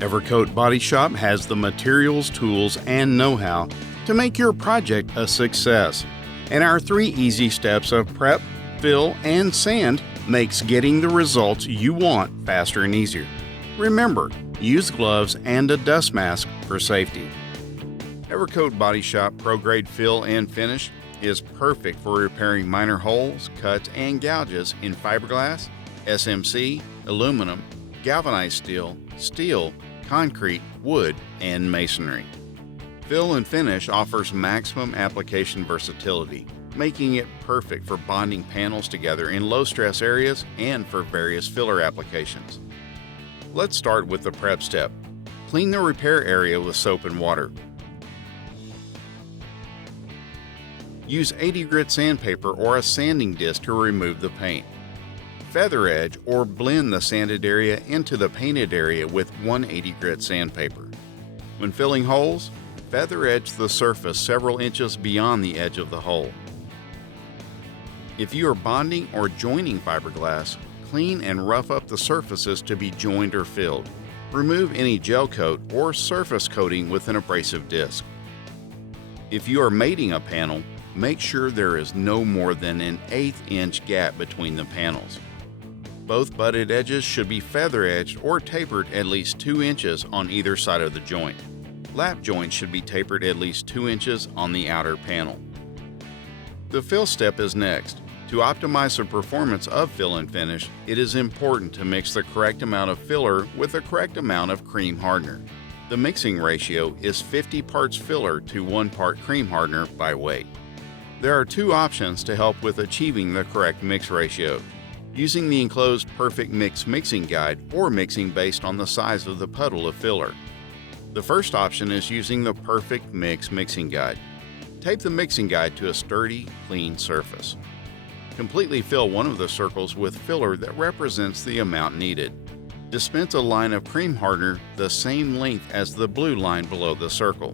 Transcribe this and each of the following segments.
Evercoat Body Shop has the materials, tools, and know-how to make your project a success. And our 3 easy steps of prep, fill, and sand makes getting the results you want faster and easier. Remember, use gloves and a dust mask for safety. Evercoat Body Shop Pro Grade Fill and Finish is perfect for repairing minor holes, cuts, and gouges in fiberglass, SMC, aluminum, galvanized steel, steel, concrete, wood, and masonry. Fill and Finish offers maximum application versatility, making it perfect for bonding panels together in low-stress areas and for various filler applications. Let's start with the prep step. Clean the repair area with soap and water. Use 80 grit sandpaper or a sanding disc to remove the paint. Feather edge or blend the sanded area into the painted area with 180 grit sandpaper. When filling holes, feather edge the surface several inches beyond the edge of the hole. If you are bonding or joining fiberglass, clean and rough up the surfaces to be joined or filled. Remove any gel coat or surface coating with an abrasive disc. If you are mating a panel, make sure there is no more than an 1/8 inch gap between the panels. Both butted edges should be feather edged or tapered at least 2 inches on either side of the joint. Lap joints should be tapered at least 2 inches on the outer panel. The fill step is next. To optimize the performance of fill and finish, it is important to mix the correct amount of filler with the correct amount of cream hardener. The mixing ratio is 50 parts filler to 1 part cream hardener by weight. There are 2 options to help with achieving the correct mix ratio: using the enclosed Perfect Mix mixing guide or mixing based on the size of the puddle of filler. The first option is using the Perfect Mix mixing guide. Tape the mixing guide to a sturdy, clean surface. Completely fill one of the circles with filler that represents the amount needed. Dispense a line of cream hardener the same length as the blue line below the circle.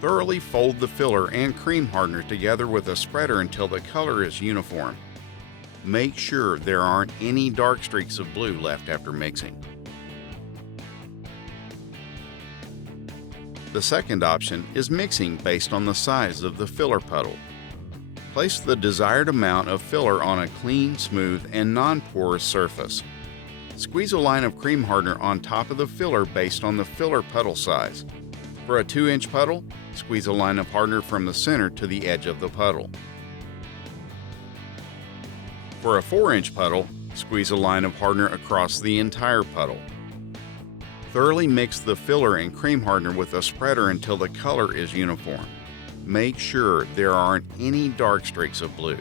Thoroughly fold the filler and cream hardener together with a spreader until the color is uniform. Make sure there aren't any dark streaks of blue left after mixing. The second option is mixing based on the size of the filler puddle. Place the desired amount of filler on a clean, smooth, and non-porous surface. Squeeze a line of cream hardener on top of the filler based on the filler puddle size. For a 2-inch puddle, squeeze a line of hardener from the center to the edge of the puddle. For a 4-inch puddle, squeeze a line of hardener across the entire puddle. Thoroughly mix the filler and cream hardener with a spreader until the color is uniform. Make sure there aren't any dark streaks of blue.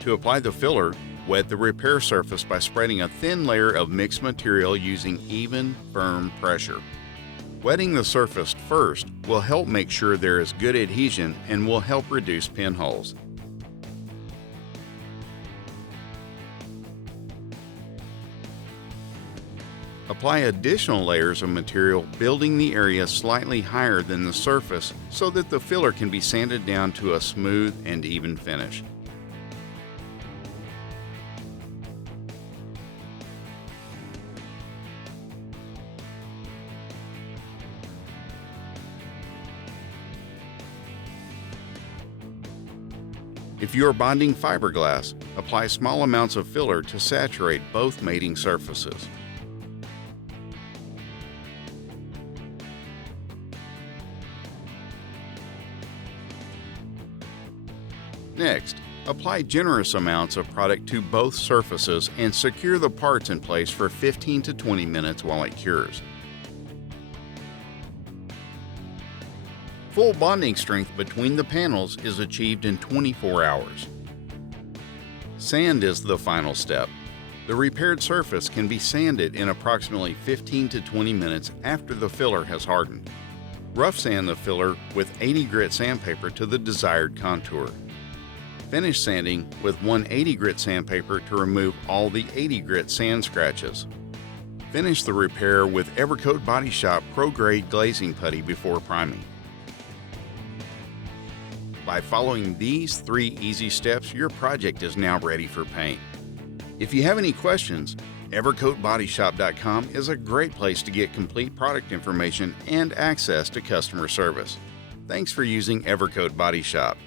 To apply the filler, wet the repair surface by spreading a thin layer of mixed material using even, firm pressure. Wetting the surface first will help make sure there is good adhesion and will help reduce pinholes. Apply additional layers of material, building the area slightly higher than the surface so that the filler can be sanded down to a smooth and even finish. If you are bonding fiberglass, apply small amounts of filler to saturate both mating surfaces. Next, apply generous amounts of product to both surfaces and secure the parts in place for 15 to 20 minutes while it cures. Full bonding strength between the panels is achieved in 24 hours. Sand is the final step. The repaired surface can be sanded in approximately 15 to 20 minutes after the filler has hardened. Rough sand the filler with 80 grit sandpaper to the desired contour. Finish sanding with 180 grit sandpaper to remove all the 80 grit sand scratches. Finish the repair with Evercoat Body Shop Pro Grade glazing putty before priming. By following these 3 easy steps, your project is now ready for paint. If you have any questions, EvercoatBodyShop.com is a great place to get complete product information and access to customer service. Thanks for using Evercoat Body Shop.